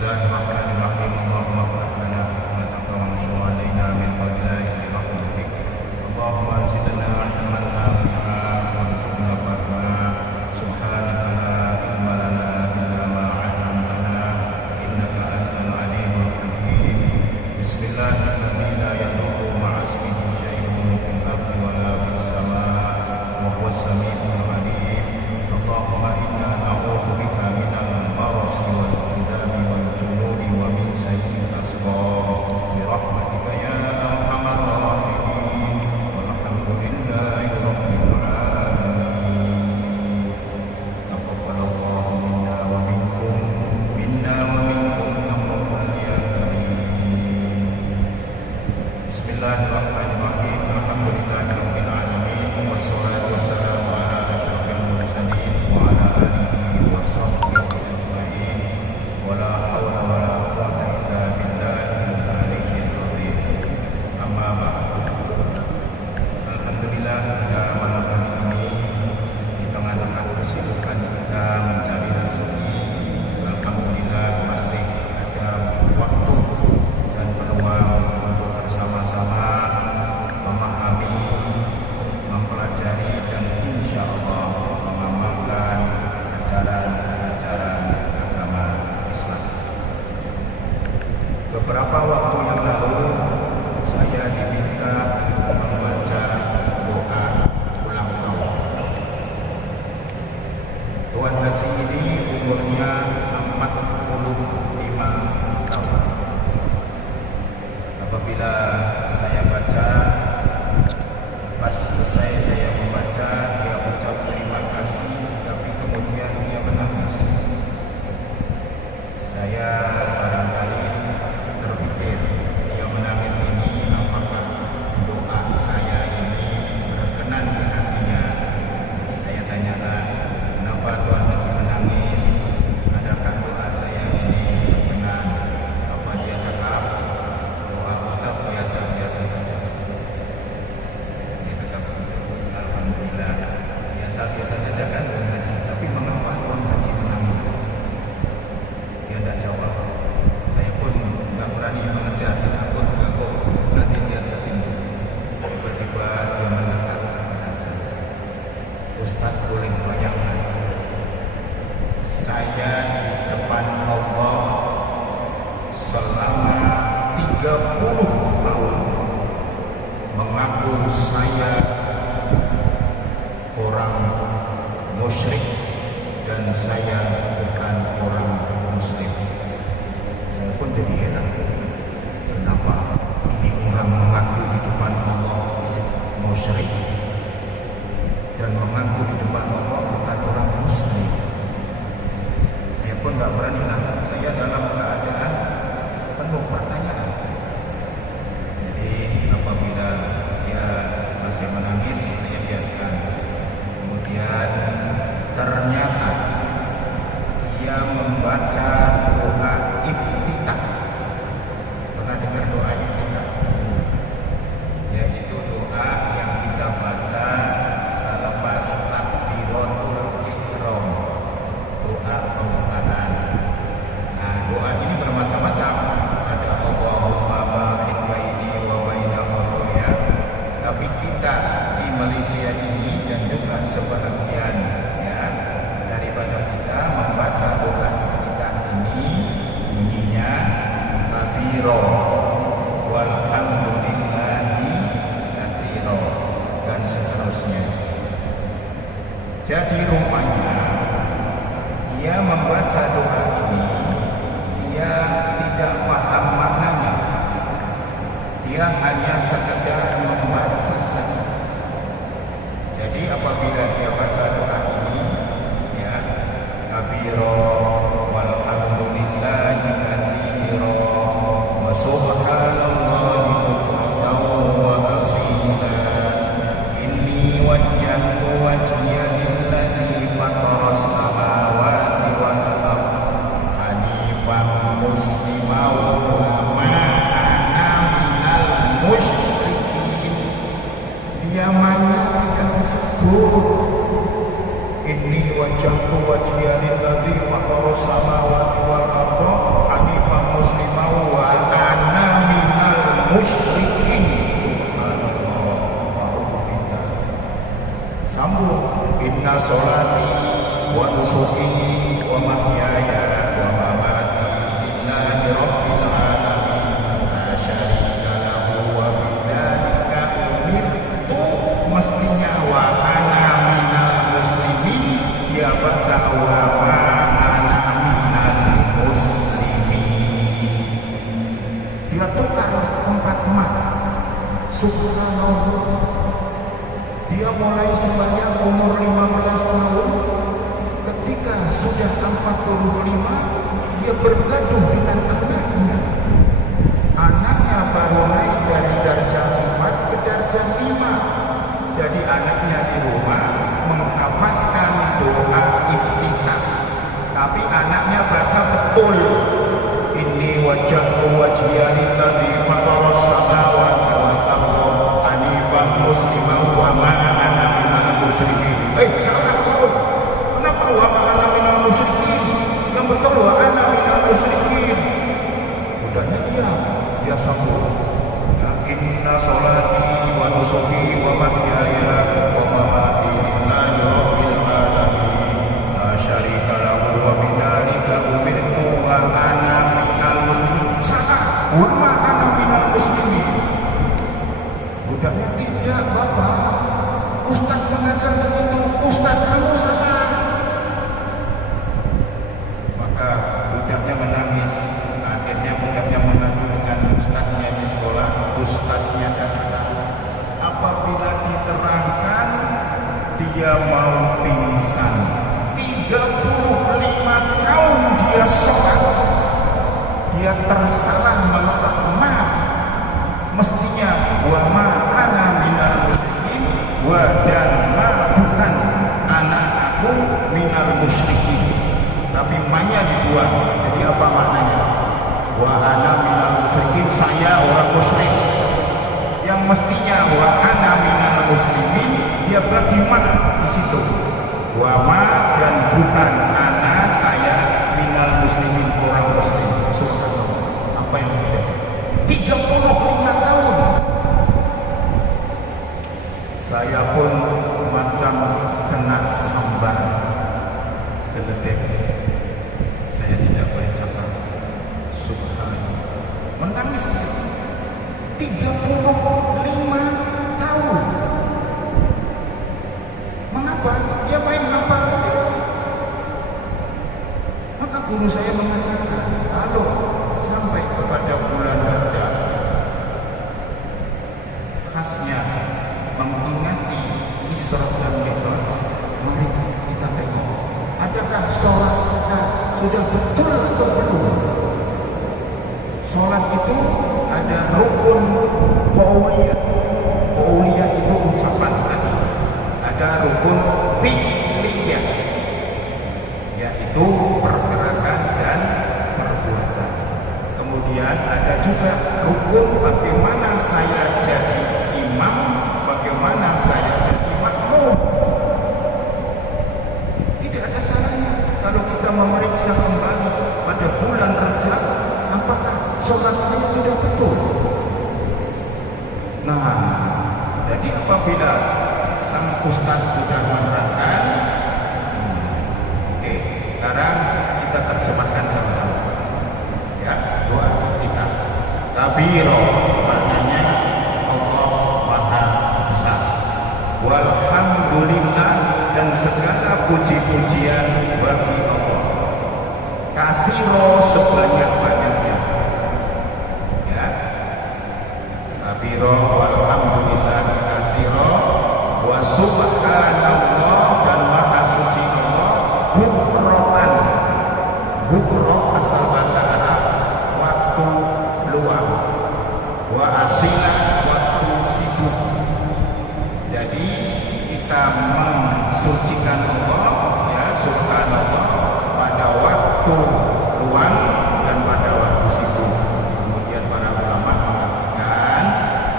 Bismillahirrahmanirrahim. Allahumma ighfir lana ma taqaddama alaina min fadlika bi rahmatik. Allahumma zidna ilman nafi'a warzuqna fahma. Subhanaka la ilma lana illa ma 'allamtana innaka antal alimul hakim. Bismillahirrahmanirrahim. La yadurru ma'a ismihi syai'un fil ardi wa la fis samaa wa huwas samii'ul 'aliim. Allahumma inna na'udzu bika minal barasi wal judami wal junubi wa min sayyi'il asqam bi rahmatika ya arhamar rahimin. Walhamdulillahi rabbil alamin. Taqabbalallahu minna wa minkum taqabbal ya karim. Bismillahirrahmanirrahim. Alhamdulillahi rabbil alamin. Wassalatu wassalamu ala asyrafil mursalin wa ala alihi wa sahbihi ajma'in. Wala hawla wala quwwata illa billahil aliyyil azim. Amma ba'd. Alhamdulillah, pada malam hari ini di tengah-tengah kesibukan kita mencari rezeki, alhamdulillah masih ada waktu dan peluang untuk bersama-sama memahami, mempelajari dan insya Allah mengamalkan ajaran-ajaran agama Islam. Beberapa waktu yang lalu saya diminta membaca doa ulang tahun. Tuan Haji ini umurnya 45 tahun. Apabila saya baca, pas selesai saya membaca, dia ucap terima kasih, tapi kemudian dia menangis. Saya barangkali terpikir, dia menangis ini apakah doa saya ini berkenan di hatinya. Saya tanyakan, kenapa Tuan Haji menangis? Adakah doa saya ini berkenan? Apa dia cakap, doa Ustaz biasa-biasa saja. Dia cakap, alhamdulillah biasa-biasa saja kan Tuan Haji, tapi mengapa Tuan Haji menangis? Dia tidak jawab. Saya pun tidak berani mengejar, takut nanti dia tersinggung. Tiba-tiba dia mendekat kepada saya. Ustaz, boleh bayangkan saya di depan Allah selama 30 tahun mengaku saya orang musyrik dan saya bukan orang muslim. Saya pun jadi heran, kenapa ini orang mengaku di depan Allah musyrik dan mengaku di depan Allah bukan orang muslim. Saya pun tidak berani nanya. Saya dalam keadaan penuh pertanyaan. Jadi apabila dia masih menangis, saya biarkan. Kemudian ternyata dia membaca doa iftitah. Pernah dengar doa iftitah? Yaitu doa yang kita baca selepas takbiratul ihram, doa pembukaan. Nah, doa ini bermacam-macam. Ada Allahumma barik baini wa baina khataaya. Tapi kita di Malaysia ini dan juga sebahagian ya daripada kita membaca doa kita ini bunyinya kabiro walhamdulillahi katsiro dan seterusnya. Jadi rupanya dia membaca doa ini, dia tidak paham maknanya. Dia hanya sekedar membaca saja. Jadi apabila dia baca doa ini, ya, kabiro walhamdulillahi katsiro wa subhanallahi bukratan wa asila. Inni wajjahtu wajhiya lilladzi fataras samawati wal ardh hanifan musliman wa ma ana minal musyrikin. Dia tidak disebut inni wajjahtu wajhiya lilladzi fataras samawati wal ardh hanifan musyrikin. Subhanallah. Sambung. Inna sholati wa nusuki wa mahyaya wa mamati lillahi rabbil alamin la syarika lahu wa bidzalika umirtu. Mestinya wa ana minal muslimin, dia baca wa ana minal muslimin. Dia tukar tempat mak. Subhanallah. Dia mulai sembahyang umur 15 tahun. Ketika sudah 45, dia bergaduh dengan anaknya. Anaknya baru naik dari darjah 4 ke darjah 5. Jadi anaknya di rumah menghafazkan doa iftitah, tapi anaknya baca betul. Inni wajjahtu wajhiya lilladzi fataras samawati wal arda hanifan musliman wa ma ana minal musyrikin. Salah betul. Kenapa wa ma ana minal musyrikin? Yang betul wa ana minal musyrikin. Udahnya dia sambung. Inna sholati wa nusuki wa mahyaya wa mamati lillahi rabbil alamin la syarika lahu wa bidzalika umirtu wa ana minal muslimin. Salah, wa ma ana minal muslimin. Budaknya tidak, Bapak. Ustaz mengajar begitu, Ustaz kamu salah. Maka budaknya menangis. Akhirnya budaknya mengadu dengan ustaznya di sekolah. Ustaznya kata, apabila diterangkan dia mau pingsan. 35 tahun dia sholat, dia tersalah menolak ma. Mestinya wa ma ana minal musyrikin, wa dan ma bukan anak aku minal musyrikin, tapi ma-nya dibuang. Jadi apa maknanya? Wa ana minal musyrikin, saya orang musyrik. Yang mestinya wa ana minal muslimin, dia bagi mana di situ. Wa ma dan bukan ana saya minal muslimin, orang muslim. Subhanallah. Apa yang terjadi? 35 tahun. Saya pun macam kena sambar geledek. Saya tidak boleh cakap. Subhanallah. Menangis 35 tahun. Mengapa? Dia main hafal saja. Maka guru saya mengajarkan, kalau sampai kepada bulan Rajab, khasnya mengingati Isra dan Mi'raj, mari kita tengok, adakah sholat kita sudah betul atau belum? Sholat itu ada rukun qauliyah. Qauliyah itu ucapan tadi. Ada rukun fi'liyah, yaitu pergerakan dan perbuatan. Kemudian ada juga rukun bagaimana saya jadi imam, bagaimana saya jadi makmum. Tidak ada salahnya kalau kita memeriksa kembali pada bulan Rajab, apakah sholat saya sudah betul. Nah, jadi apabila sang ustaz sudah menerangkan, oke, sekarang kita terjemahkan sama-sama. Ya, doa kita. Kabiro, maknanya Allah Maha Besar. Walhamdulillah, dan segala puji-pujian bagi Allah. Kasiro, sebanyak-banyaknya. Ya, kabiro, walhamdulillah, kasiro, wa subhanallah, dan maha suci Allah. Bukrotan, bukro asal bahasa Arab, waktu luang. Wa asilah, waktu sibuk. Jadi kita mensucikan Allah, ya, subhanallah, pada waktu luang dan pada waktu sibuk. Kemudian para ulama mengatakan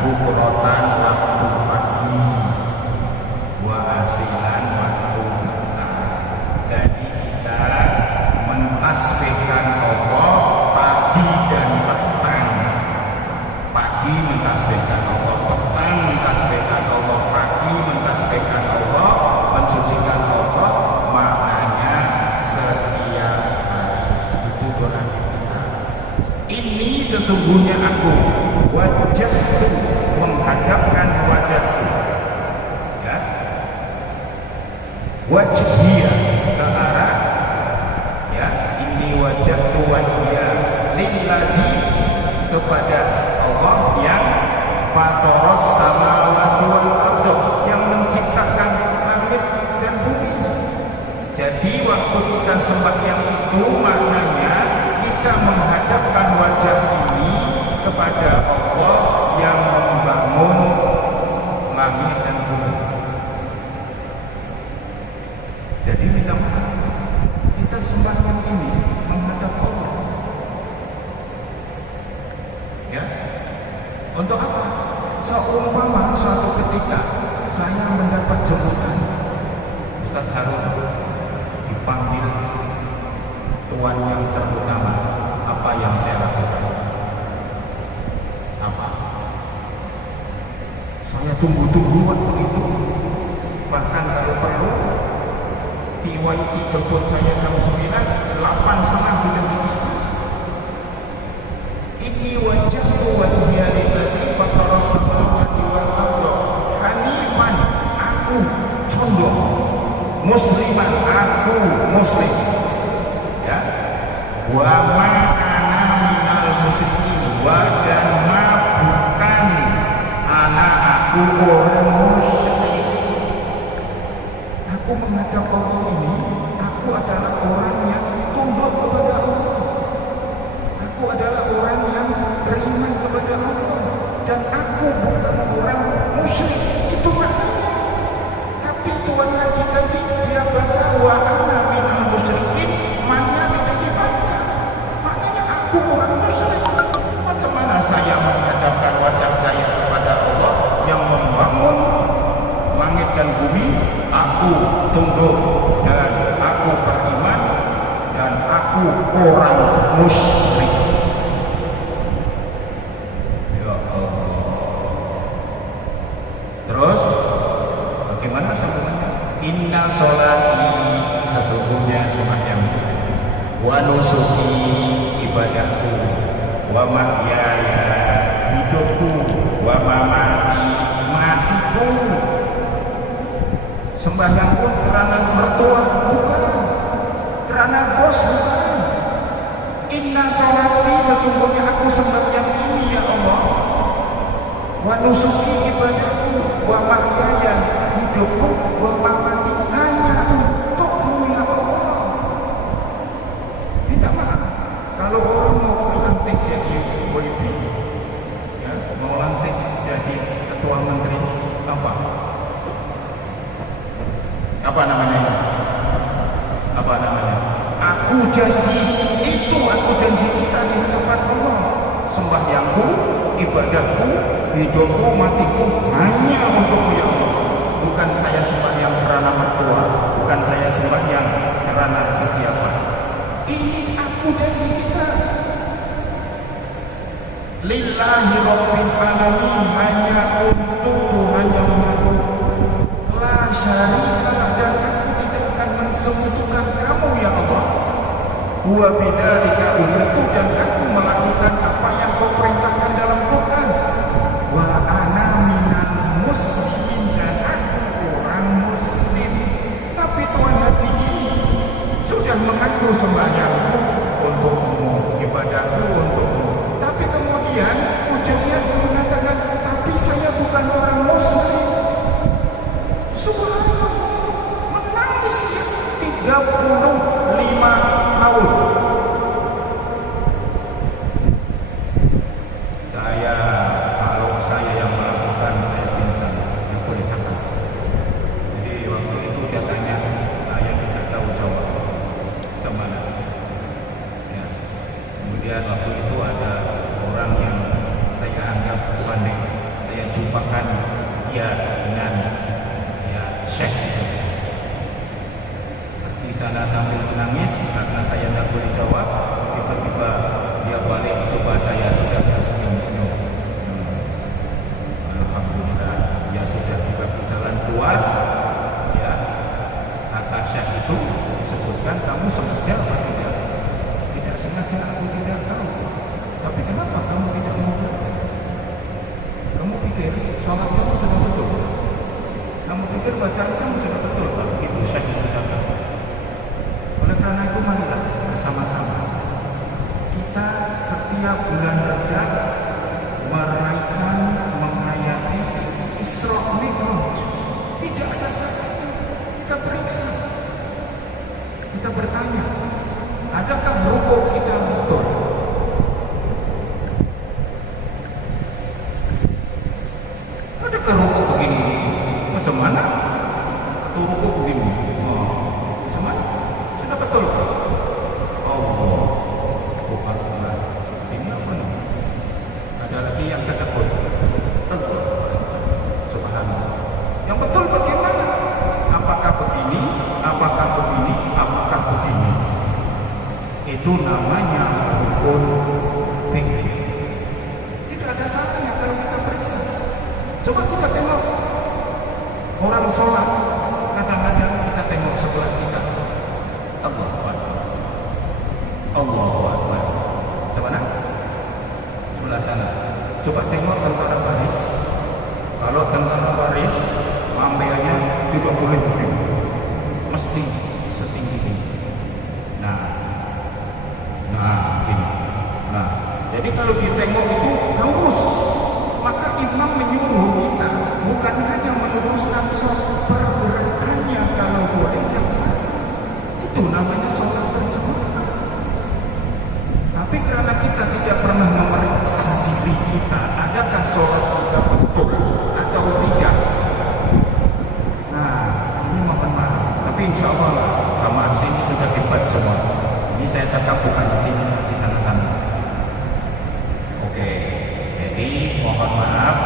bukrotan waktu pagi, wa asilan waktu petang. Jadi kita mentasbihkan Allah pagi dan petang. Pagi Ini sesungguhnya aku wajahku, menghadapkan wajahku, ya, wajhia ke arah, ya, ini wajahku wajhia lilladzi, kepada Allah yang fatoros samawati wal ardh, yang menciptakan langit dan bumi. Jadi waktu kita sembahyang itu maknanya kita menghadapkan wajah ini kepada Allah yang membangun langit dan bumi. Jadi minta maaf, kita sembahyang ini menghadap Allah. Ya, untuk apa? Seumpama suatu ketika saya mendapat jemputan, Ustaz Harun dipanggil tuan yang terutama, apa yang saya lakukan? Apa? Saya tunggu-tunggu waktu itu, bahkan kalau perlu PYT jemput saya jam 9, 8:30 sudah di istana. Ini wajahku wajhia lilladzi fataras samawati wal ardh hanifan, aku condong, musliman, aku muslim, ya, wa ma ana minal musyrikin, wa dan ma bukan ana aku orang musyrik. Aku menghadap Allah ini, aku adalah orang yang tunduk kepada Allah, aku adalah orang yang beriman kepada Allah, dan aku bukan orang musyrik. Itu maknanya. Tapi Tuan Haji tadi dia baca wa ana minal musyrikin, maknanya tidak dibaca. Maknanya aku orang musyrik. Macam mana saya menghadapkan wajah saya kepada Allah yang membangun langit dan bumi? Aku tunduk dan aku beriman dan aku orang musyrik. Ya Allah. Terus bagaimana sambungannya? Inna sholati, sesungguhnya sembahyangku, wa nusuki, ibadahku, wa mahyaya, hidupku, wa mamati, matiku. Sembahyang pun kerana mertua bukan, kerana bos bukan. Inna sholati, sesungguhnya aku sembahyang ini ya Allah, wa nusuki, ibadahku, wa mahyaya, hidupku, wa mamati, hanya untukmu ya Allah. Minta maaf kalau orang mau lantik jadi WP, ya, mau lantik jadi ketua menteri, apa namanya? Apa namanya? Aku janji, itu aku janji kita di hadapan Allah. Sembahyangku, ibadahku, hidupku, matiku hanya untukmu ya Allah. Bukan saya sembahyang karena mertua, bukan saya sembahyang karena sesiapa. Ini aku janji kita. Lillahi rabbil alamin, hanya untuk Tuhan yang Maha. La syarikalah, dan aku tidak akan mensekutukan kamu ya Allah. Wa bidzalika umirtu, dan aku melakukan apa yang kau perintahkan dalam Quran. Wa ana minal muslimin, dan aku orang muslim. Tapi Tuan Haji ini sudah mengaku sembahyangku untukmu, ibadahku untukmu. Tapi kemudian ujungnya dia mengatakan, tapi saya bukan orang muslim. Subhanallah, menangis 35 tahun. Kalau saya yang melakukan, saya pingsan, yang boleh cakap. Jadi waktu itu dia tanya, saya tidak tahu jawab. Macam mana? Ya. Kemudian waktu itu ada orang yang saya anggap pandai, saya jumpakan dia dengan Syekh. Di sana sambil menangis karena saya tidak boleh jawab. Tiba-tiba dia balik coba saya sudah tersenyum-senyum. Alhamdulillah, dia sudah juga berjalan keluar. Ya, kata Syekh itu disebutkan, kamu sengaja apa tidak? Tidak sengaja, aku tidak tahu. bacanya sudah betul kalau itu saya ucapkan. Oleh karena itu marilah bersama-sama kita setiap bulan Rajab merayakan, menghayati Isra Mi'raj. Tidak ada salahnya kita periksa, kita bertanya, adakah rukuk kita betul? Adakah rukuk begini? Macam mana? Atau rukuk begini? Macam mana? Sudah betul? Allah Akbar. Ini apa nih? Ada lagi yang takut. Subhanallah. Yang betul bagaimana? Apakah begini? Apakah begini? Apakah begini? Itu namanya rukun fikih. Tidak ada salahnya kalau kita periksa. Coba kita tengok orang sholat, kadang-kadang kita tengok sebelah kita. Allahu Akbar. Allahu Akbar. Mana? Sebelah sana. Coba tengok tentara baris. Kalau tentara baris, mampeannya tidak boleh begini, mesti setinggi ini. Nah, ini. Nah, jadi kalau ditengok itu lurus, maka imam menyuruh kita bukan hanya meluruskan pergerakannya kalau boleh yang salah. Itu namanya sholat berjamaah. Tapi karena kita tidak pernah memeriksa diri kita, adakah sholat kita betul atau tidak? Nah, ini mohon maaf. Tapi insya Allah sama sini sudah hebat semua. Ini saya cakap bukan di sini, di sana-sana. Oke, jadi mohon maaf